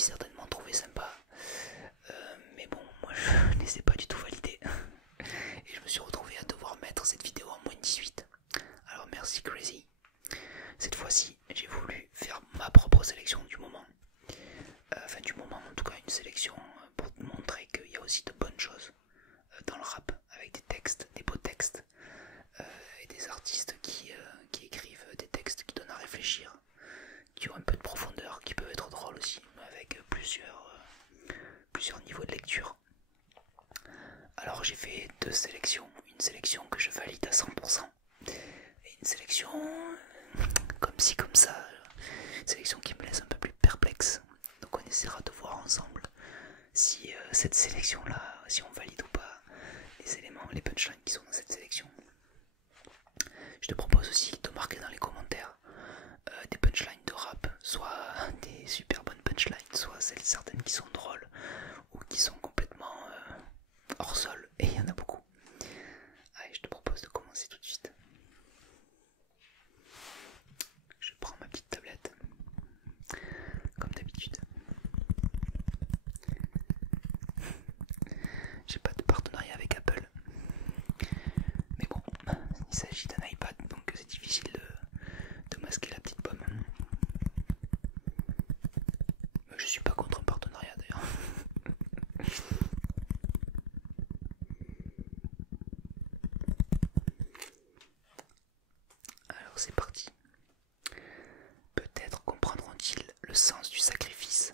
lui certainement trouvé sympa. Mais bon, moi je ne les ai pas du tout validés. Et je me suis retrouvé à devoir mettre cette vidéo en moins 18. Alors merci Crazy. Cette fois-ci, j'ai voulu faire ma propre sélection du moment. Enfin du moment, en tout cas une sélection pour te montrer qu'il y a aussi de bonnes choses dans le rap, avec des textes, des beaux textes, et des artistes qui écrivent des textes qui donnent à réfléchir, qui ont un peu de profondeur, qui peuvent être drôles aussi, avec plusieurs niveaux de lecture. Alors j'ai fait deux sélections, une sélection que je valide à 100%, et une sélection comme ci comme ça, une sélection qui me laisse un peu plus perplexe. Donc on essaiera de voir ensemble si cette sélection là, si on valide ou pas les éléments, les punchlines qui sont dans cette sélection. Je te propose aussi de marquer dans les commentaires des punchlines de rap, soit des super bonnes punchlines, soit certaines qui sont drôles ou qui sont complètement hors sol, et il y en a beaucoup. Allez, je te propose de commencer tout de suite. Je prends ma petite tablette, comme d'habitude. J'ai pas de partenariat avec Apple, mais bon, il s'agit d'un iPad, donc c'est difficile de masquer la petite pomme. Je suis pas contre un partenariat d'ailleurs. Alors c'est parti. Peut-être comprendront-ils le sens du sacrifice,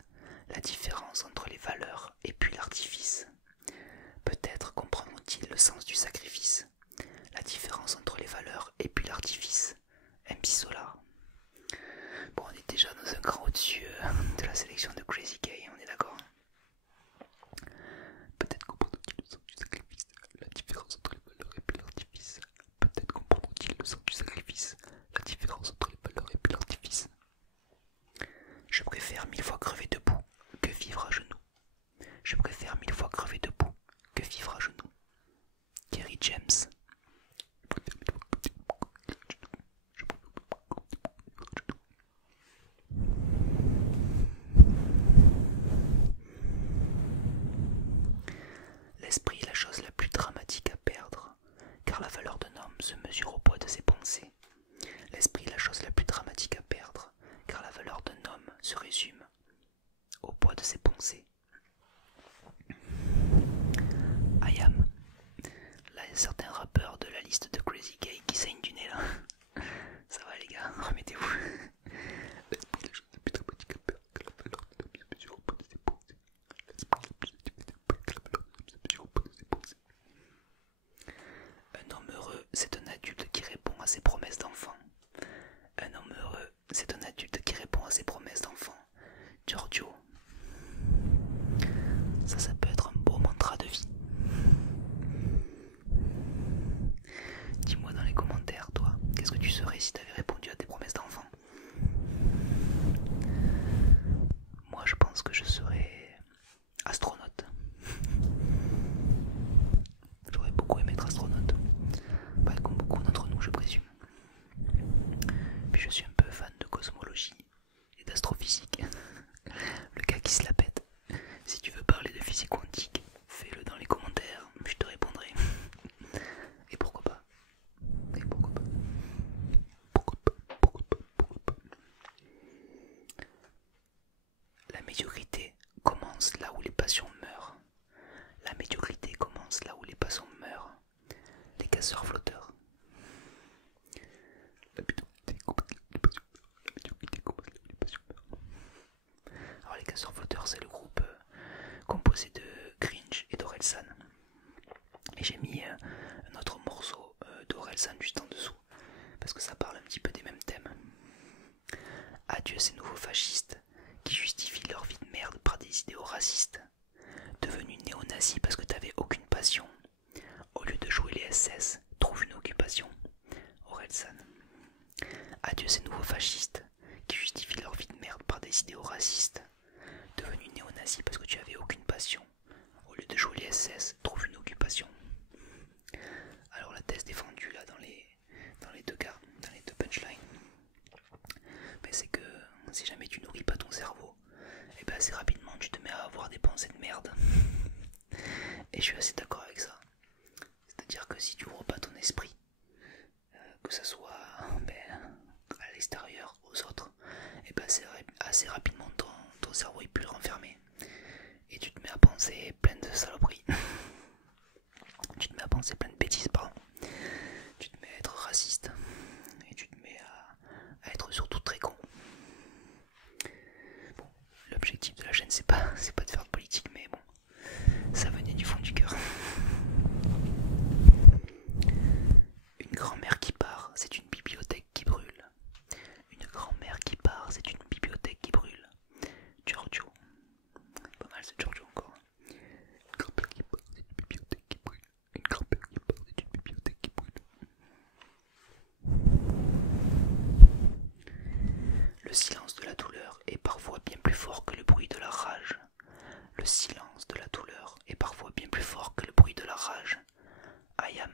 la différence entre les valeurs et puis l'artifice. Peut-être comprendront-ils le sens du sacrifice, la différence entre les valeurs et puis l'artifice. MC Solar. Bon, on est déjà dans un cran au-dessus de la sélection de Crazy K, on est d'accord. Peut-être comprendront-ils le sens du sacrifice, la différence entre les valeurs et puis l'artifice. Peut-être comprendront-ils le sens du sacrifice, la différence entre les valeurs et puis l'artifice. Je préfère 1000 fois crever debout que vivre à genoux. Je préfère 1000 fois crever debout que vivre à genoux. Kerry James. L'esprit est la chose la plus dramatique à perdre, car la valeur d'un homme se mesure au poids de ses pensées. L'esprit est la chose la plus dramatique à perdre, car la valeur d'un homme se résume au poids de ses pensées. I am. Là, il y a certains rappeurs de la liste de Crazy Gay qui saignent du nez là. Ça va les gars, remettez-vous. L'esprit est la chose la plus dramatique à perdre, car la valeur d'un homme se mesure au poids de ses pensées. L'esprit est la plus dramatique à perdre, car la valeur d'un homme se mesure au poids de ses pensées. Un homme heureux, c'est un adulte qui répond à ses promesses d'enfant. Un homme heureux, c'est un adulte qui répond à ses promesses d'enfant. Giorgio. Ça peut être un beau mantra de vie. Dis-moi dans les commentaires, toi, qu'est-ce que tu serais si tu avais répondu à tes promesses d'enfant? Moi, je pense que je serais astronaute. J'aurais beaucoup aimé être astronaute. Pas comme beaucoup d'entre nous, je présume. Puis je suis un peu fan de cosmologie et d'astrophysique. Le gars qui se la pète. Si tu veux parler de physique quantique, fais-le dans les commentaires, je te répondrai. Et pourquoi pas? Et pourquoi pas? Pourquoi pas? Pourquoi pas? Pourquoi pas? La médiocrité commence là où les passions meurent. La médiocrité commence là où les passions meurent. Les casseurs flotteurs. La médiocrité commence là où les passions meurent. La médiocrité commence là où les passions meurent. Alors les casseurs flotteurs, c'est le groupe composé de Cringe et d'Orelsan. Et j'ai mis un autre morceau d'Orelsan juste en dessous, parce que ça parle un petit peu des mêmes thèmes. Adieu ces nouveaux fascistes qui justifient leur vie de merde par des idéaux racistes. Devenu néo-nazi parce que t'avais aucune passion. Au lieu de jouer les SS, trouve une occupation. Orelsan. Adieu ces nouveaux fascistes qui justifient leur vie de merde par des idéaux racistes. Devenu néo-nazi parce que tu avais aucune passion. Au lieu de jouer les SS, trouve une occupation. Alors la thèse défendue là dans les deux cas, dans les deux punchlines, ben c'est que si jamais tu nourris pas ton cerveau, et ben assez rapidement que ça soit à l'extérieur, aux autres, et ben assez rapidement ton cerveau est plus renfermé. Et tu te mets à penser plein de saloperies. Tu te mets à penser plein de bêtises, pardon. Tu te mets à être raciste. Et tu te mets à être surtout très con. Bon, l'objectif de la chaîne c'est pas de faire de politique, mais bon, ça venait du fond du cœur. Une grand-mère qui part, c'est une bibliothèque qui brûle. Une grand-mère qui part, c'est une bibliothèque qui brûle. Giorgio. Pas mal ce Giorgio encore. Une grand-mère qui part, c'est une bibliothèque qui brûle. Une grand-mère qui part, c'est une bibliothèque qui brûle. Le silence de la douleur est parfois bien plus fort que le bruit de la rage. Le silence de la douleur est parfois bien plus fort que le bruit de la rage. Ayam.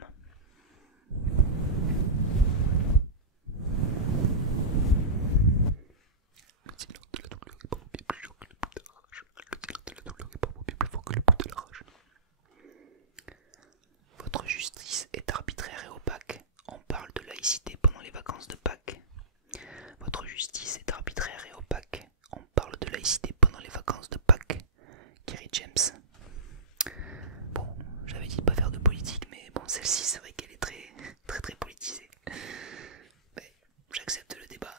Le silence de la douleur est parfois bien plus fort que le bruit de la rage. Le silence de la douleur est parfois bien plus fort que le bruit de la rage. Votre justice est arbitraire et opaque. On parle de laïcité pendant les vacances de Pâques. Votre justice est arbitraire et opaque. On parle de laïcité pendant les vacances de Pâques. Kerry James. Bon, j'avais dit de pas faire de politique, mais bon, celle-ci, c'est vrai qu'elle est très politisée. Mais j'accepte le débat.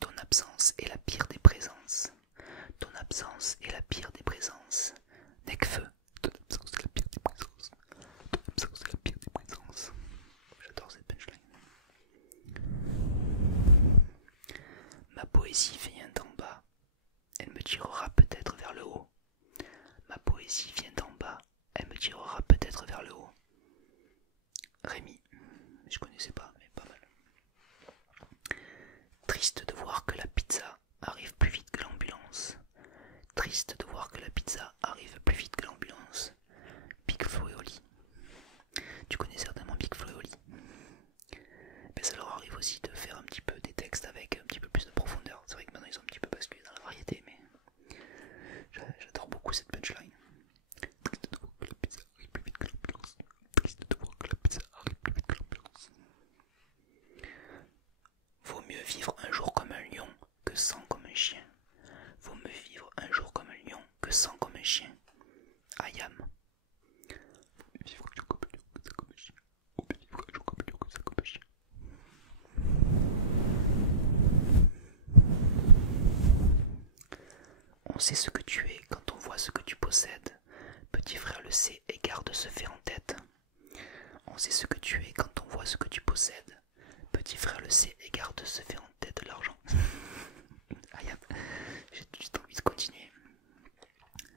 Ton absence est la pire des présences. Ton absence est la pire des présences. Necfeu. Ton absence est la pire des présences. Ton absence est la pire des présences. J'adore cette punchline. Ma poésie vient d'en bas. Elle me tirera peut-être vers le haut. Ma poésie vient d'en bas. Elle me tirera peut-être vers le haut. Rémi. Je connaissais pas, mais pas mal. Triste de voir que la pizza arrive plus vite que l'ambulance. Triste de voir que la pizza arrive plus vite que l'ambulance. Big Flo et Oli. Tu connais certainement Big Flo et Oli. Mais ça leur arrive aussi de faire un petit peu des textes avec un petit peu plus de profondeur. C'est vrai que maintenant ils ont un petit peu basculé dans la variété, mais j'adore beaucoup cette punchline. Triste de voir que la pizza arrive plus vite que l'ambulance. Triste de voir que la pizza arrive plus vite que l'ambulance. Vaut mieux vivre un jour comme un lion que 100 comme un chien. Vaut mieux vivre un jour comme un lion que 100 comme un chien. Ayam. Vaut mieux vivre un jour comme un lion que 100 comme un chien. Vaut mieux vivre un jour comme un lion que 100 comme un chien. On sait ce que tu es quand on voit ce que tu possèdes. Petit frère le sait et garde ce fait en tête. On sait ce que tu es quand on voit ce que tu possèdes. Petit frère le sait et garde ce fait en tête de l'argent. J'ai juste envie de continuer.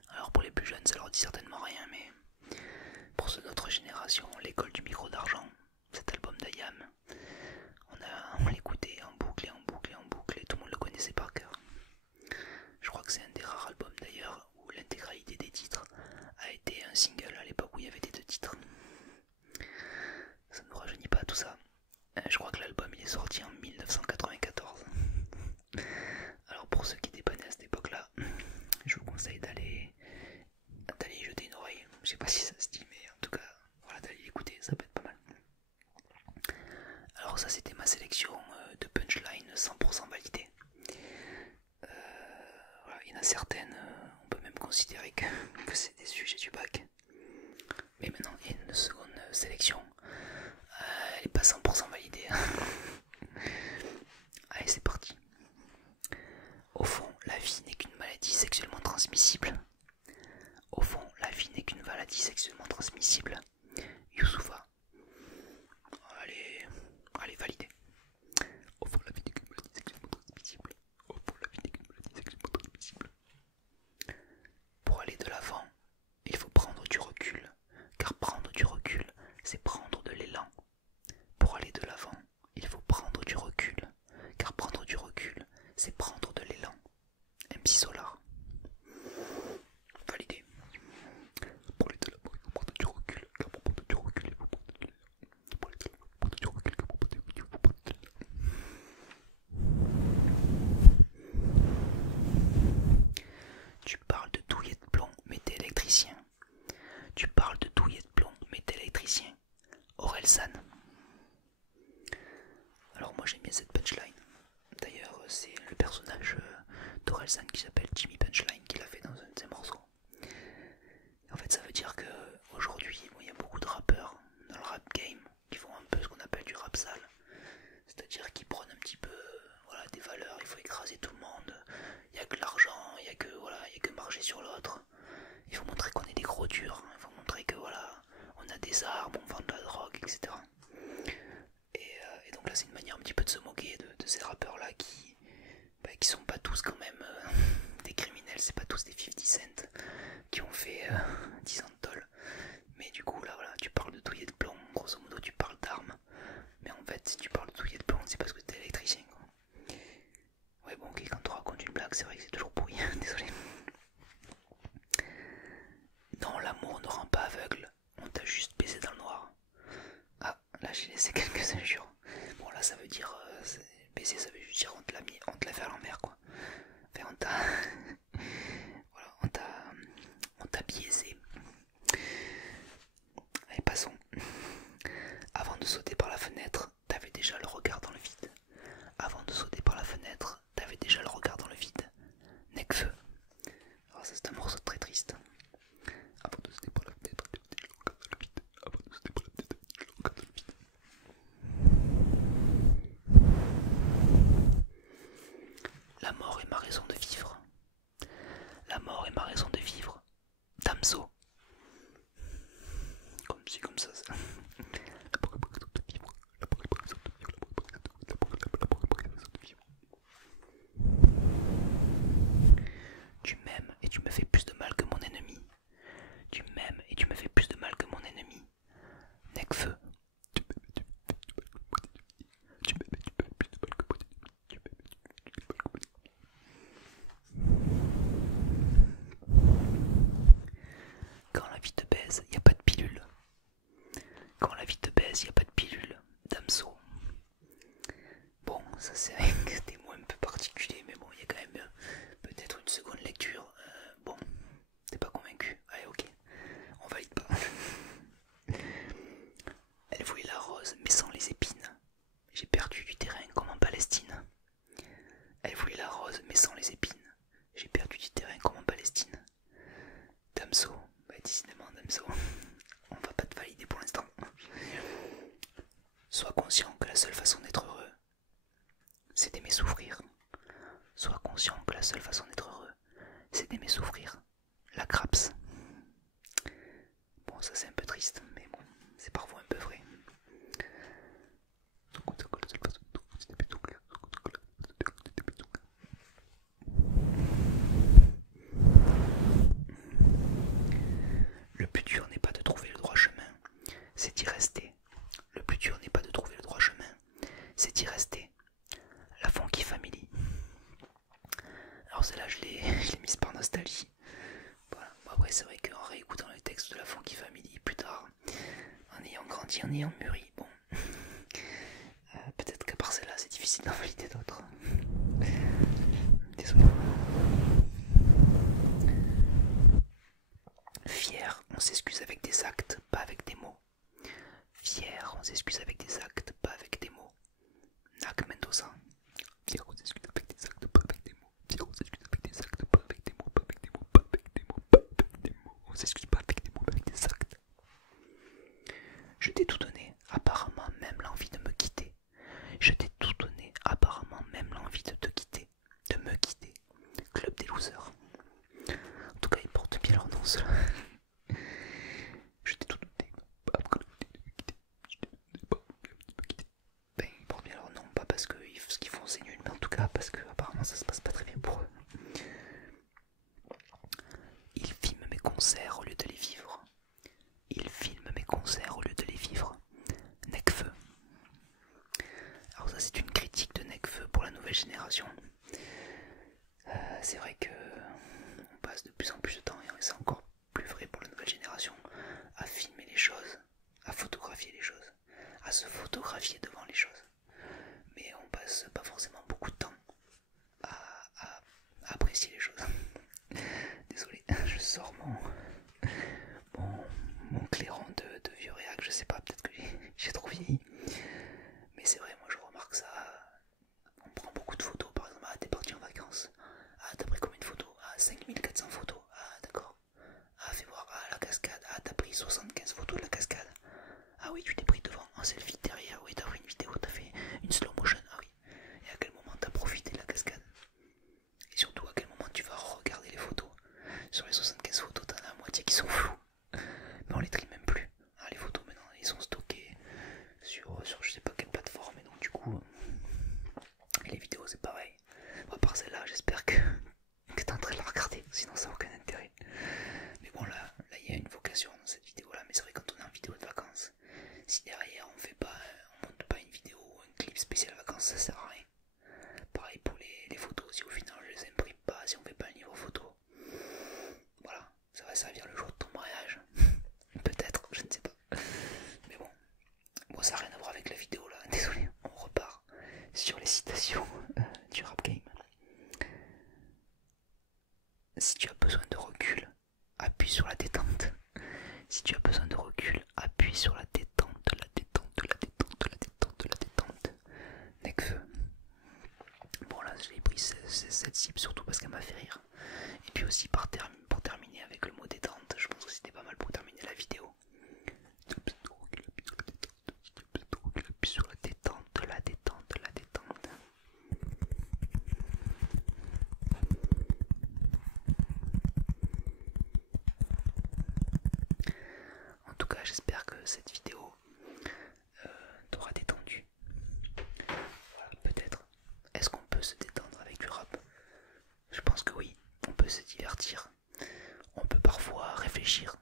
Alors pour les plus jeunes ça leur dit certainement rien, mais pour ceux de notre génération, l'école du micro d'argent, cet album d'Ayam, on l'écoutait en boucle et tout le monde le connaissait par cœur. Je crois que c'est un des rares albums d'ailleurs où l'intégralité des titres a été un single à l'époque où il y avait des 2 titres. Ça ne nous rajeunit pas tout ça. Je crois que l'album il est sorti en 1994. Alors pour ceux qui étaient pas nés à cette époque-là, je vous conseille d'aller y jeter une oreille. Je sais pas si ça se dit, mais en tout cas, voilà, d'aller l'écouter, ça peut être pas mal. Alors ça c'était ma sélection de punchline 100% validée. Voilà, il y en a certaines, on peut même considérer que c'est des sujets du bac. Mais maintenant il y a une seconde sélection. Elle est pas 100% validée. Allez, c'est parti. Au fond, la vie n'est qu'une maladie sexuellement transmissible. Au fond, la vie n'est qu'une maladie sexuellement transmissible. Youssoufa. Allez, validé. Au fond, la vie n'est qu'une maladie sexuellement transmissible. Au fond, la vie n'est qu'une maladie sexuellement transmissible. Pour aller de l'avant, il faut prendre du recul, car prendre du recul, c'est prendre de l'élan. Pour aller de l'avant, il faut prendre du recul, car prendre du recul, c'est prendre de l'élan. MC Solar. Validé. Pour aller de l'avant, il faut prendre du recul, car pour prendre du recul, il faut prendre San. Alors moi j'aime bien cette punchline. D'ailleurs c'est le personnage d'Orelsan qui s'appelle Jimmy Punchline qui l'a fait dans un de ses morceaux. En fait ça veut dire que aujourd'hui il y a beaucoup de rappeurs dans le rap game qui font un peu ce qu'on appelle du rap sale. C'est-à-dire qu'ils prennent un petit peu voilà, des valeurs, il faut écraser tout le monde, il n'y a que l'argent, il n'y a que voilà, il y a que marcher sur l'autre. Il faut montrer qu'on est des gros durs, il faut montrer que voilà, on a des armes, on vend de la drogue, etc. Et donc là c'est une manière un petit peu de se moquer de ces rappeurs là qui sont pas tous quand même des criminels, c'est pas tous des 50 Cent qui ont fait 10 ans de tôle. Mais du coup là voilà, tu parles de douillet de plomb, grosso modo tu parles d'armes. Mais en fait si tu parles de douillet de plomb c'est parce que t'es électricien quoi. Ouais bon ok, quand on raconte une blague c'est vrai que c'est toujours pourri, désolé. Non, l'amour ne rend pas aveugle, on t'a juste baisé dans le noir. Ah, là j'ai laissé quelques injures. Bon là ça veut dire, baiser ça veut juste dire on te l'a fait à l'envers quoi. Enfin on t'a... voilà, on t'a biaisé. Allez passons. Avant de sauter par la fenêtre, t'avais déjà le regard dans le vide. Avant de sauter par la fenêtre, t'avais déjà le regard dans le vide. Necfeu. Alors ça c'est un morceau très triste. Avant de sauter par la fenêtre, t'avais déjà le regard dans le vide. Avant de sauter par la fenêtre, t'avais déjà le regard dans le vide. La mort est ma raison de vivre. La mort est ma raison de vivre. Damso. Comme si comme ça. La mort est ma raison de vivre. La mort est ma raison de vivre. La mort est ma raison de vivre. Tu m'aimes et tu me fais plus de mal que mon ennemi. Tu m'aimes et tu me fais plus de mal que mon ennemi. Necfeu. Tu m'aimes et tu me fais plus de mal que mon ennemi. Tu m'aimes et tu me fais plus de mal que mon ennemi. Tu m'aimes et tu me fais plus de mal que mon ennemi. Quand la vie te baise, y a pas de pilule. Quand la vie te baise, y a pas de pilule. Damso. Bon, ça c'est avec des mots un peu particuliers, mais bon, il y a quand même peut-être une seconde lecture. Bon, t'es pas convaincu? Allez, ok, on valide pas. Elle voulait la rose, mais sans les épines. J'ai perdu du terrain comme en Palestine. Elle voulait la rose, mais sans les épines. J'ai perdu du terrain comme en Palestine. Damso, bah décidément Damso, on va pas te valider pour l'instant. Sois conscient que la seule façon d'être heureux, c'est d'aimer souffrir. Sois conscient que la seule façon d'être heureux, c'est d'aimer souffrir. La Craps. Bon, ça c'est un peu triste, mais bon, c'est parfois un peu vrai. Le plus dur n'est pas de trouver le droit chemin, c'est d'y rester. Le plus dur n'est pas de trouver le droit chemin, c'est d'y rester. La Funky Family. Alors celle-là je l'ai mise par nostalgie. Voilà. Bon, après c'est vrai qu'en réécoutant le texte de la Funky Family plus tard, en ayant grandi, en ayant mûri, bon, peut-être qu'à part celle-là c'est difficile d'en valider d'autres. Désolé. Fier, on s'excuse avec des actes, pas avec des mots. Fier, on s'excuse avec des actes, pas avec des mots. Nak Mendoza. Fier, on s'excuse avec des actes, pas avec des mots. Fier, on s'excuse avec des actes, pas avec des mots, pas avec des mots, pas avec des mots, pas avec des mots. On s'excuse pas avec des mots, mais avec des actes. Je t'ai tout donné, apparemment même l'envie de me quitter. Je t'ai tout donné, apparemment même l'envie de te quitter, de me quitter. Club des losers. En tout cas, ils portent bien leur nom, ceux-là. Je t'ai tout donné, ben, ils portent bien leur nom, pas parce que ce qu'ils font c'est nul, mais en tout cas parce que apparemment ça se passe pas très bien pour eux. Ils filment mes concerts au lieu de les vivre. Ils filment mes concerts au lieu de les vivre. Ah oui, tu t'es pris devant un selfie derrière, oui, t'as pris une vidéo, t'as fait une slow motion, ah oui. Et à quel moment t'as profité de la cascade? Et surtout, à quel moment tu vas regarder les photos? Sur les 75 photos, t'en as la moitié qui sont floues. Mais on les trie même plus. Ah, les photos maintenant, ils sont stockés sur je sais pas quelle plateforme, et donc du coup, les vidéos c'est pareil. Bon, à part celle-là, j'espère que t'es en train de la regarder, sinon ça n'a aucun intérêt. Mais bon, là, il y a une vocation dans cette vidéo-là, mais c'est vrai, quand on est en vidéo de vacances, si derrière on monte pas une vidéo ou un clip spécial vacances, ça sert à rien. Pareil pour les photos, si au final je les imprime pas, si on fait pas le niveau photo, voilà, ça va servir le jour de ton mariage. Peut-être, je ne sais pas. Mais bon, ça n'a rien à voir avec la vidéo là, désolé, on repart sur les citations du rap game. Si tu as besoin de recul, appuie sur la détente. Si tu as besoin de recul, appuie sur la détente, la détente, la détente, la détente, la détente. Necfeu. Bon là, j'ai pris cette cible surtout parce qu'elle m'a fait rire. Et puis aussi pour terminer avec le mot détente, je pense que c'était pas mal pour terminer la vidéo. Appuie sur la détente, la détente, la détente. En tout cas, j'espère que cette vidéo t'aura détendu. Voilà, peut-être. Est-ce qu'on peut se détendre avec du rap? Je pense que oui, on peut se divertir. On peut parfois réfléchir